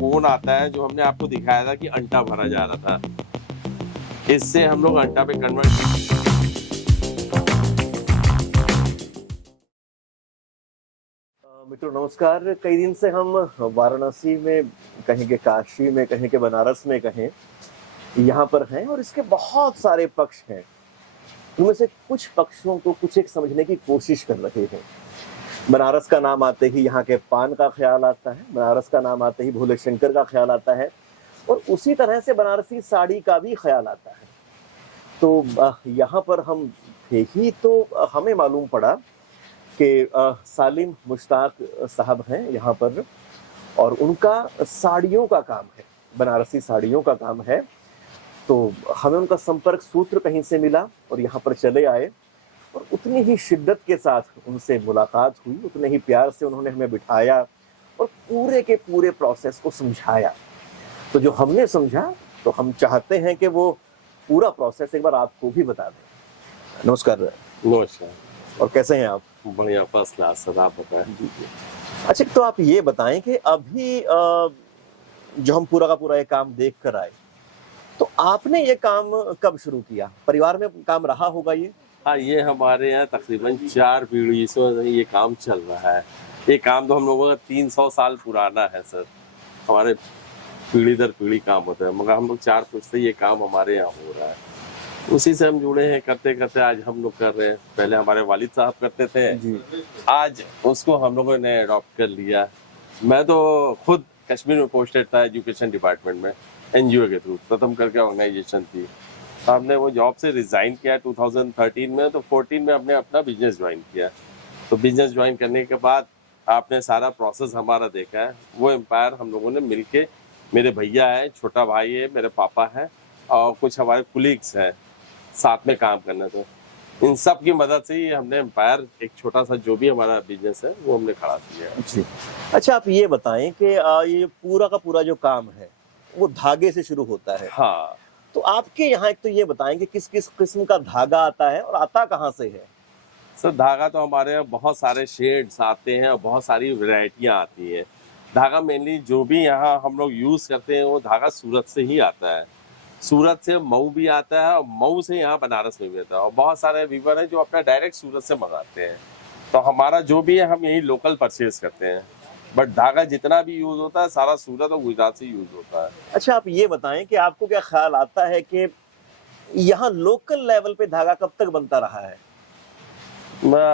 कोन आता है जो हमने आपको दिखाया था कि अंटा भरा जा रहा था, इससे हम लोग अंटा पे कन्वर्ट। मित्रों नमस्कार। कई दिन से हम वाराणसी में, कहें कि काशी में, कहें कि बनारस में, कहें यहाँ पर हैं और इसके बहुत सारे पक्ष हैं। उनमें से कुछ पक्षों को कुछ एक समझने की कोशिश कर रहे हैं। बनारस का नाम आते ही यहाँ के पान का ख्याल आता है, बनारस का नाम आते ही भोले शंकर का ख्याल आता है और उसी तरह से बनारसी साड़ी का भी ख्याल आता है। तो यहाँ पर हम थे ही तो हमें मालूम पड़ा कि सालिम मुश्ताक साहब हैं यहाँ पर और उनका साड़ियों का काम है, बनारसी साड़ियों का काम है। तो हमें उनका संपर्क सूत्र कहीं से मिला और यहाँ पर चले आए और उतनी ही शिद्दत के साथ उनसे मुलाकात हुई, उतने ही प्यार से उन्होंने हमें बिठाया और पूरे के पूरे प्रोसेस को समझाया। तो जो हमने समझा तो हम चाहते हैं कि वो पूरा प्रोसेस एक बार आपको भी बता दें। नमस्कार। नमस्कार। और कैसे हैं आप? बढ़िया, फर्स्ट क्लास सर, आप बताएं। अच्छा, तो आप ये बताएं कि अभी जो हम पूरा का पूरा ये काम देख कर आए, तो आपने ये काम कब शुरू किया? परिवार में काम रहा होगा ये? हाँ, ये हमारे यहाँ तकरीबन 4 पीढ़ी से ये काम चल रहा है। ये काम तो हम लोगों का 300 साल पुराना है सर। हमारे पीढ़ी दर पीढ़ी काम होता है, मगर हम लोग 4 पीढ़ी से ये काम हमारे यहाँ हो रहा है। उसी से हम जुड़े हैं, करते करते आज हम लोग कर रहे हैं। पहले हमारे वालिद साहब करते थे जी। आज उसको हम लोगों ने अडॉप्ट कर लिया। मैं तो खुद कश्मीर में पोस्टेड था एजुकेशन डिपार्टमेंट में, एनजीओ के थ्रू, प्रथम करके ऑर्गेनाइजेशन थी। तो हमने वो जॉब से रिज़ाइन किया 2013 में, तो 14 में हमने अपना बिजनेस ज्वाइन किया। तो बिजनेस ज्वाइन करने के बाद आपने सारा प्रोसेस हमारा देखा है। वो एम्पायर हम लोगों ने मिलके, मेरे भैया है, छोटा भाई है, मेरे पापा है और कुछ हमारे कुलीग्स हैं, साथ में काम करना। तो इन सब की मदद से ही हमने एम्पायर, एक छोटा सा जो भी हमारा बिजनेस है वो हमने खड़ा किया है। जी। अच्छा, आप ये बताएं कि ये पूरा का पूरा जो काम है वो धागे से शुरू होता है। हाँ, तो आपके यहाँ एक तो ये बताएं कि किस किस किस्म का धागा आता है और आता कहाँ से है? सर धागा तो हमारे यहाँ बहुत सारे शेड्स आते हैं और बहुत सारी वैरायटियाँ आती हैं। धागा मेनली जो भी यहाँ हम लोग यूज़ करते हैं वो धागा सूरत से ही आता है। सूरत से मऊ भी आता है और मऊ से यहाँ बनारस में भी आता है। और बहुत सारे वीवर हैं जो अपना डायरेक्ट सूरत से मंगाते हैं। तो हमारा जो भी है हम यही लोकल परचेज करते हैं, बट धागा जितना भी यूज़ होता है सारा सूरत और गुजरात से यूज़ होता है। अच्छा, आप ये बताएं कि आपको क्या ख्याल आता है कि यहाँ लोकल लेवल पे धागा कब तक बनता रहा है?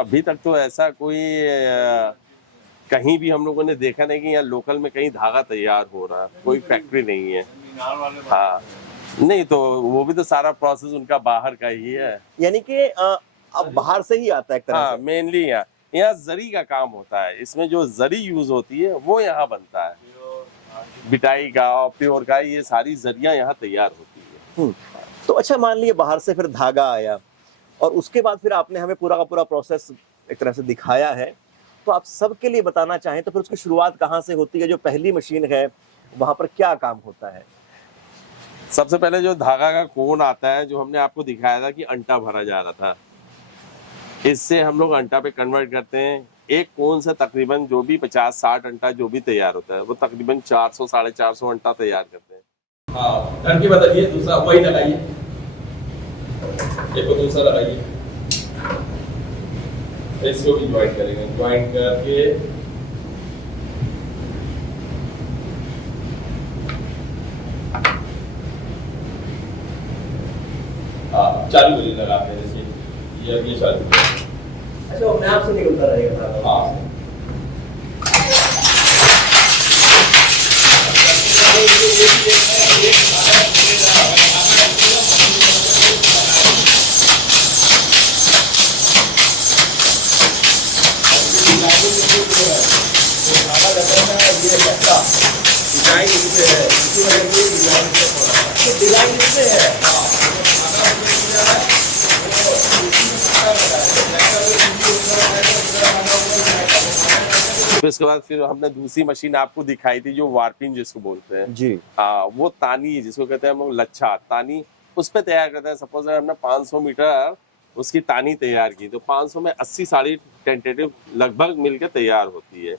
अभी तक तो ऐसा कोई कहीं भी हम लोगों ने देखा नहीं कि यहाँ लोकल में कहीं धागा तैयार हो रहा है। कोई फैक्ट्री नहीं है। हाँ, नहीं तो वो भी तो सारा प्रोसेस उनका बाहर का ही है। यानी कि अब बाहर से ही आता है एक तरह हाँ, से। मेनली यहाँ जरी का काम होता है। इसमें जो जरी यूज होती है वो यहाँ बनता है। बिटाई का और प्योर का, ये सारी जरियां यहाँ तैयार होती है। तो अच्छा, मान लीजिए बाहर से फिर धागा आया और उसके बाद फिर आपने हमें पूरा का पूरा प्रोसेस एक तरह से दिखाया है। तो आप सबके लिए बताना चाहें तो फिर उसकी शुरुआत कहाँ से होती है? जो पहली मशीन है वहां पर क्या काम होता है? सबसे पहले जो धागा का कोन आता है जो हमने आपको दिखाया था कि अंटा भरा जा रहा था, इससे हम लोग अंटा पे कन्वर्ट करते हैं। एक कोन से तकरीबन जो भी 50-60 अंटा जो भी तैयार होता है वो तकरीबन 400-450 अंटा तैयार करते हैं। हाँ, करके बताइए। दूसरा वही लगाइए, एक को दूसरा लगाइए, इसको भी ज्वाइन करेंगे। ज्वाइन करके चालू करिए, लगाते हैं। जैसे ये चालू करिए। अच्छा, वो मैप से निकलता रहेगा। हाँ, फिर इसके बाद फिर हमने दूसरी मशीन आपको दिखाई थी जो वार्पिंग जिसको बोलते हैं। जी। हाँ, वो तानी जिसको कहते हैं हम लोग, लच्छा तानी, उस पे तैयार करते हैं। सपोज हमने 500 मीटर उसकी तानी तैयार की तो 500 में 80 साड़ी टेंटेटिव लगभग मिलकर तैयार होती है।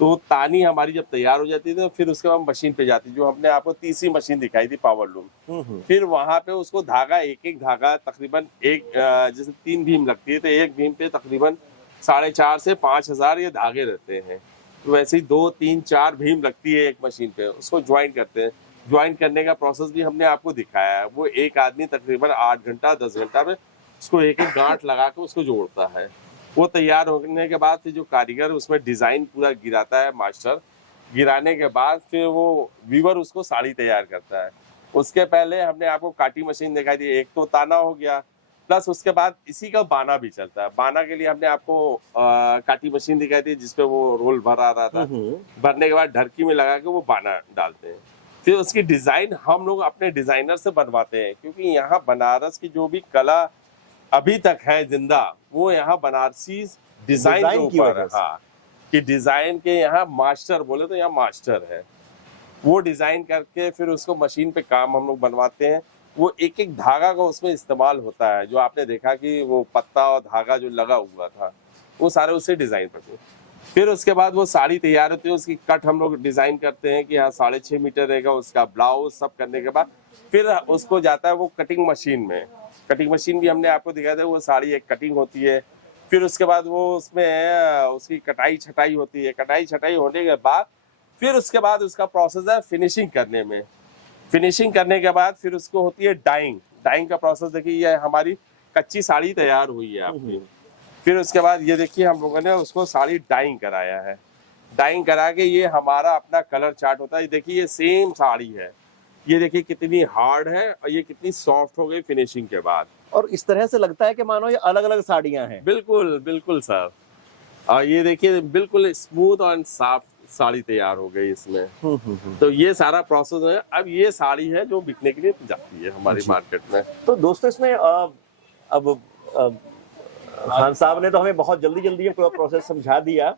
तो तानी हमारी जब तैयार हो जाती थी तो फिर उसके बाद मशीन पे जाती, जो हमने आपको तीसरी मशीन दिखाई थी पावर लूम। फिर वहां पे उसको धागा, एक एक धागा तकरीबन जैसे 3 भीम लगती है तो एक भीम पे तकरीबन 4,500 से 5,000 ये धागे रहते हैं। तो वैसे ही 2, 3, 4 भीम लगती है एक मशीन पे, उसको ज्वाइन करते हैं। ज्वाइन करने का प्रोसेस भी हमने आपको दिखाया है। वो एक आदमी तकरीबन 8 घंटा 10 घंटा में उसको एक एक गांठ लगा के उसको जोड़ता है। वो तैयार होने के बाद फिर जो कारीगर उसमें डिजाइन पूरा गिराता है, मास्टर गिराने के बाद फिर वो वीवर उसको साड़ी तैयार करता है। उसके पहले हमने आपको काटी मशीन दिखाई दी, एक तो ताना हो गया, प्लस उसके बाद इसी का बाना भी चलता है। बाना के लिए हमने आपको काटी मशीन दिखाई थी जिसपे वो रोल भरा रहा था। भरने के बाद ढरकी में लगा के वो बाना डालते हैं। फिर उसकी डिजाइन हम लोग अपने डिजाइनर से बनवाते हैं, क्योंकि यहाँ बनारस की जो भी कला अभी तक है जिंदा, वो यहाँ बनारसी डिजाइन के ऊपर है। हाँ, कि डिजाइन के यहाँ मास्टर बोले तो यहाँ मास्टर है। वो डिजाइन करके फिर उसको मशीन पे काम हम लोग बनवाते हैं। वो एक एक धागा का उसमें इस्तेमाल होता है, जो आपने देखा कि वो पत्ता और धागा जो लगा हुआ था वो सारे उससे डिजाइन करते हैं। फिर उसके बाद वो साड़ी तैयार होती है, उसकी कट हम लोग डिजाइन करते हैं कि हाँ 6.5 मीटर रहेगा, उसका ब्लाउज सब करने के बाद फिर उसको जाता है वो कटिंग मशीन में। कटिंग मशीन भी हमने आपको दिखाया था, वो साड़ी एक कटिंग होती है। फिर उसके बाद वो उसमें उसकी कटाई छटाई होती है। कटाई छटाई होने के बाद फिर उसके बाद उसका प्रोसेस है फिनिशिंग करने में। फिनिशिंग करने के बाद फिर उसको होती है डाइंग। डाइंग का प्रोसेस देखिए, ये हमारी कच्ची साड़ी तैयार हुई है आपकी। फिर उसके बाद ये देखिए हम लोगों ने उसको साड़ी डाइंग कराया है। डाइंग करा के ये हमारा अपना कलर चार्ट होता है। देखिए ये सेम साड़ी है, ये देखिए कितनी हार्ड है और ये कितनी सॉफ्ट हो गई फिनिशिंग के बाद। और इस तरह से लगता है कि मानो ये अलग अलग साड़ियां हैं। बिल्कुल बिल्कुल सर। और ये देखिए बिल्कुल स्मूथ और साफ साड़ी तैयार हो गई इसमें। तो ये सारा प्रोसेस है। अब ये साड़ी है जो बिकने के लिए जाती है हमारी मार्केट में। तो दोस्तों इसमें अब खान साहब ने तो हमें बहुत जल्दी जल्दी ये पूरा प्रोसेस समझा दिया,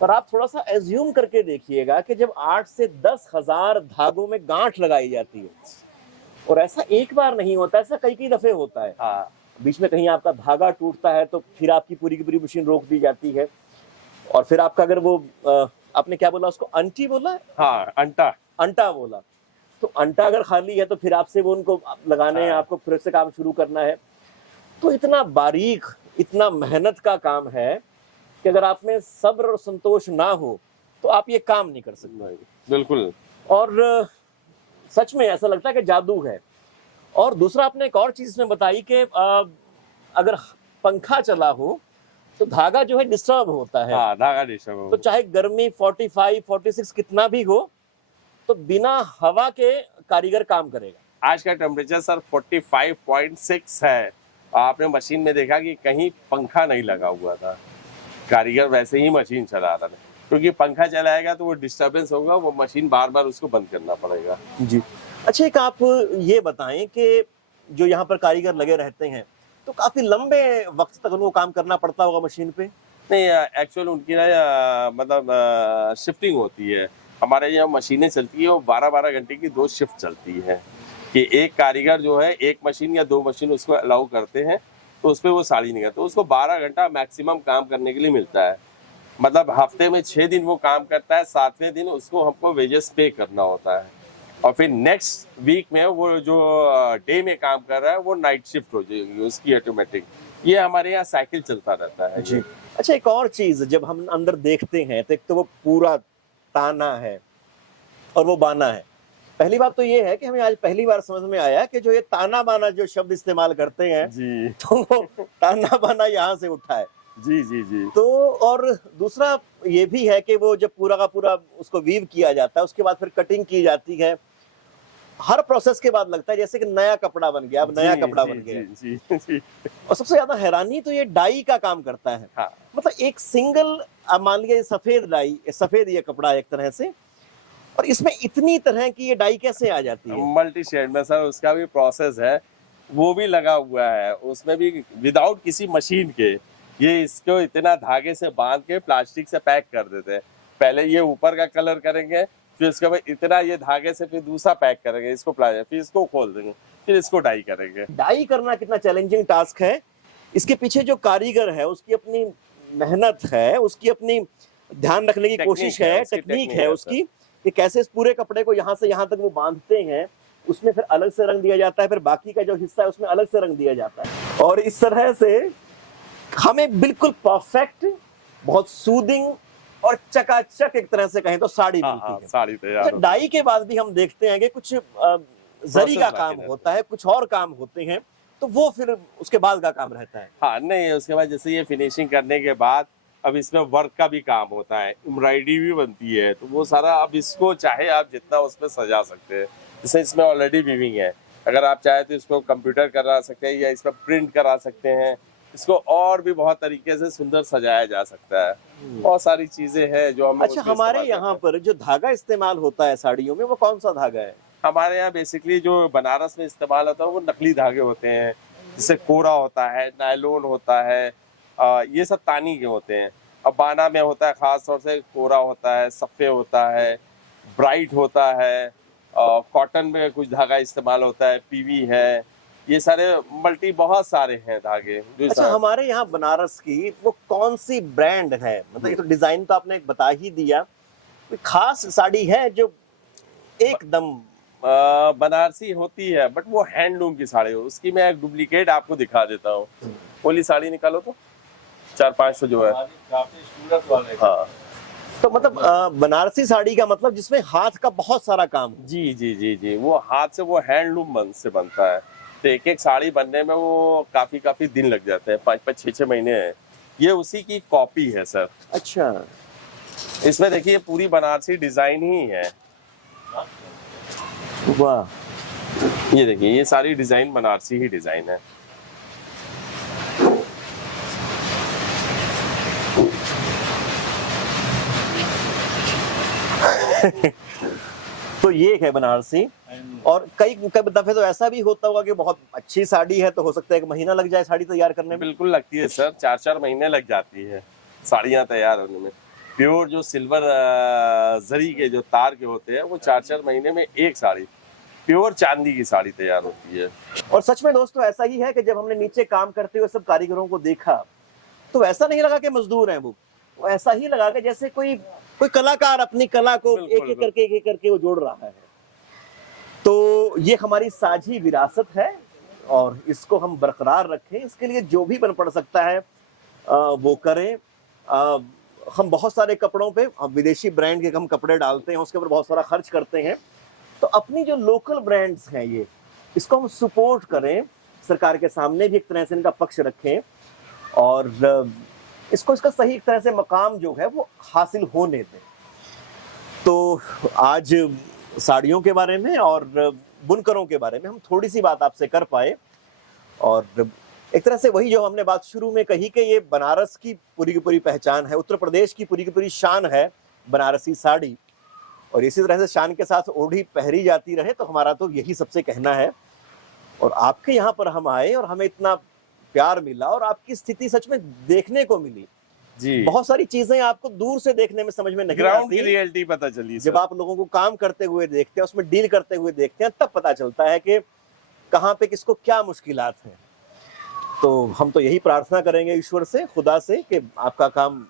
पर आप थोड़ा सा एज्यूम करके देखिएगा कि जब 8 से 10 हजार धागों में गांठ लगाई जाती है, और ऐसा एक बार नहीं होता, ऐसा कई कई दफे होता है। हाँ, बीच में कहीं आपका धागा टूटता है तो फिर आपकी पूरी की पूरी मशीन रोक दी जाती है। और फिर आपका अगर वो आपने क्या बोला उसको, अंटी बोला? हाँ, अंटा बोला। तो अंटा अगर खाली है तो फिर आपसे वो उनको लगाने हैं, आपको फिर से काम शुरू करना है। तो इतना बारीक, इतना मेहनत का काम है कि अगर आप में सब्र और संतोष ना हो तो आप ये काम नहीं कर सकते। बिल्कुल। और सच में ऐसा लगता है कि जादू है। और दूसरा आपने एक और चीज इसमें बताई कि अगर पंखा चला हो तो धागा जो है डिस्टर्ब होता है। हाँ, धागा डिस्टर्ब हो। तो चाहे गर्मी 45, 46 कितना भी हो, तो बिना हवा के कारीगर काम करेगा। आज का टेम्परेचर सर 45.6 है। आपने मशीन में देखा कि कहीं पंखा नहीं लगा हुआ था, कारीगर वैसे ही मशीन चला रहा था। क्योंकि पंखा चलाएगा तो वो डिस्टरबेंस होगा, वो मशीन बार बार उसको बंद करना पड़ेगा। जी। अच्छा, एक आप ये बताएं कि जो यहाँ पर कारीगर लगे रहते हैं तो काफी लंबे वक्त तक उनको काम करना पड़ता होगा मशीन पे? नहीं, एक्चुअल उनकी ना मतलब शिफ्टिंग होती है। हमारे यहाँ मशीनें चलती है वो 12-12 घंटे की 2 शिफ्ट चलती है। कि एक कारीगर जो है 1 मशीन या 2 मशीन उसको अलाउ करते हैं, तो उस पर वो साड़ी नहीं करते। तो उसको 12 घंटा मैक्सिमम काम करने के लिए मिलता है। मतलब हफ्ते में 6 दिन वो काम करता है, 7वें दिन उसको हमको वेजेस पे करना होता है। और फिर नेक्स्ट वीक में वो जो डे में काम कर रहा है वो नाइट शिफ्ट हो जाएगी उसकी ऑटोमेटिक। ये हमारे यहाँ साइकिल चलता रहता है जी। अच्छा, एक और चीज जब हम अंदर देखते हैं तो एक तो वो पूरा ताना है और वो बाना है। पहली बात तो ये है कि हमें आज पहली बार समझ में आया कि जो ये ताना बाना जो शब्द इस्तेमाल करते हैं जी, तो वो ताना बाना यहाँ से उठा है। जी जी जी। तो और दूसरा ये भी है कि वो जब पूरा का पूरा उसको वीव किया जाता है, उसके बाद फिर कटिंग की जाती है। हर प्रोसेस के बाद लगता है जैसे कि नया कपड़ा बन गया, अब नया कपड़ा बन गया। जी, जी, जी। और सबसे ज्यादा हैरानी तो ये डाई का काम करता है। हाँ। मतलब एक सिंगल, मान लीजिए सफेद डाई, सफेद ये कपड़ा एक तरह से, और इसमें इतनी तरह की ये डाई कैसे आ जाती है? मल्टी शेड में सर उसका भी प्रोसेस है, वो भी लगा हुआ है। उसमें भी विदाउट किसी मशीन के ये इसको इतना धागे से बांध के प्लास्टिक से पैक कर देते हैं। पहले ये ऊपर का कलर करेंगे, फिर उसके बाद इतना ये धागे से फिर दूसरा पैक करेंगे, इसको प्लास्टिक, फिर इसको खोल देंगे, फिर इसको डाई करेंगे। डाई करना कितना चैलेंजिंग टास्क है। इसके पीछे जो कारीगर है उसकी अपनी मेहनत है, उसकी अपनी ध्यान रखने की टेक्निक कोशिश है, है, उसकी टेक्निक टेक्निक है है, उसकी कि कैसे इस पूरे कपड़े को यहाँ से यहाँ तक वो बांधते हैं, उसमें फिर अलग से रंग दिया जाता है, फिर बाकी का जो हिस्सा है उसमें अलग से रंग दिया जाता है, और इस तरह से हमें बिल्कुल परफेक्ट, बहुत सूदिंग और चकाचक एक तरह से कहें तो साड़ी हाँ मिलती हाँ, है। साड़ी तैयार अच्छा, होती डाई के बाद भी हम देखते हैं कि कुछ जरी का Process काम बाकी रहता होता है, कुछ और काम होते हैं, तो वो फिर उसके बाद का काम रहता है। हाँ नहीं, उसके बाद जैसे ये फिनिशिंग करने के बाद अब इसमें वर्क का भी काम होता है, एम्ब्रॉयडरी भी बनती है, तो वो सारा अब इसको चाहे आप जितना उसमें सजा सकते हैं। जैसे इसमें ऑलरेडी वीविंग है, अगर आप चाहे तो इसको कंप्यूटर करा सकते हैं या इसमें प्रिंट करा सकते हैं, इसको और भी बहुत तरीके से सुंदर सजाया जा सकता है। बहुत सारी चीजें हैं जो हम अच्छा, हमारे यहाँ पर जो धागा इस्तेमाल होता है साड़ियों में, वो कौन सा धागा है? हमारे यहाँ बेसिकली जो बनारस में इस्तेमाल होता है वो नकली धागे होते हैं, जैसे कोरा होता है, नायलॉन होता है, ये सब तानी के होते हैं। अब बाना में होता है खास तौर से कोरा होता है, सफ़े होता है, ब्राइट होता है, कॉटन में कुछ धागा इस्तेमाल होता है, पीवी है, ये सारे मल्टी बहुत सारे हैं धागे जो अच्छा, हमारे यहाँ बनारस की वो कौन सी ब्रांड है? मतलब ये तो डिजाइन तो आपने बता ही दिया, कोई खास साड़ी है जो एकदम बनारसी होती है, बट वो हैंडलूम की साड़ी हो। उसकी मैं एक डुप्लीकेट आपको दिखा देता हूँ। वाली साड़ी निकालो तो 400-500 जो है। काफी सूरत वाले हाँ तो मतलब बनारसी साड़ी का मतलब जिसमें हाथ का बहुत सारा काम हो। जी जी जी जी, वो हाथ से, वो हैंडलूम से बनता है, तो एक एक साड़ी बनने में वो काफी दिन लग जाते हैं, 5-5 6-6 महीने हैं। ये उसी की कॉपी है सर। अच्छा, इसमें देखिए पूरी बनारसी डिजाइन ही है। वाह, ये देखिए, ये सारी डिजाइन बनारसी ही डिजाइन है। तो ये है बनारसी। और कई दफे तो ऐसा भी होता होगा कि बहुत अच्छी साड़ी है तो हो सकता है 1 महीना लग जाए साड़ी तैयार करने में। बिल्कुल लगती है सर, 4-4 महीने लग जाती है साड़ियाँ तैयार होने में। प्योर जो सिल्वर जरी के जो तार के होते हैं वो 4-4 महीने में एक साड़ी, प्योर चांदी की साड़ी तैयार होती है। और सच में दोस्तों ऐसा ही है कि जब हमने नीचे काम करते हुए सब कारीगरों को देखा तो ऐसा नहीं लगा कि मजदूर हैं वो ऐसा ही लगा कि जैसे कोई कलाकार अपनी कला को बिल्कुल, एक एक करके वो जोड़ रहा है। तो ये हमारी साझी विरासत है और इसको हम बरकरार रखें, इसके लिए जो भी बन पड़ सकता है वो करें। हम बहुत सारे कपड़ों पे, हम विदेशी ब्रांड के हम कपड़े डालते हैं, उसके ऊपर बहुत सारा खर्च करते हैं, तो अपनी जो लोकल ब्रांड्स हैं ये, इसको हम सपोर्ट करें, सरकार के सामने भी एक तरह से इनका पक्ष रखें और इसको इसका सही एक तरह से मकाम जो है वो हासिल होने दें। तो आज साड़ियों के बारे में और बुनकरों के बारे में हम थोड़ी सी बात आपसे कर पाए और एक तरह से वही जो हमने बात शुरू में कही कि ये बनारस की पूरी पहचान है, उत्तर प्रदेश की पूरी शान है बनारसी साड़ी, और इसी तरह से शान के साथ ओढ़ी पहरी जाती रहे, तो हमारा तो यही सबसे कहना है। और आपके यहाँ पर हम आए और हमें इतना प्यार मिला और आपकी स्थिति सच में देखने को मिली जी, बहुत सारी चीजें आपको दूर से देखने में समझ में नहीं ग्राउंड की आती, रियलिटी पता चली जब सर। आप लोगों को काम करते हुए देखते हैं, उसमें डील करते हुए देखते हैं, तब पता चलता है कि कहाँ पे किसको क्या मुश्किलात हैं। तो हम तो यही प्रार्थना करेंगे ईश्वर से, खुदा से, कि आपका काम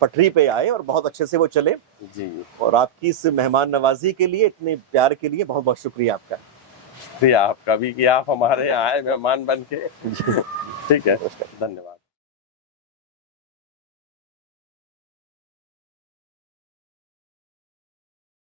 पटरी पे आए और बहुत अच्छे से वो चले। जी, और आपकी इस मेहमान नवाजी के लिए, इतने प्यार के लिए बहुत बहुत शुक्रिया आपका। शुक्रिया आपका भी कि आप हमारे यहाँ आए मेहमान बन के। ठीक है, धन्यवाद।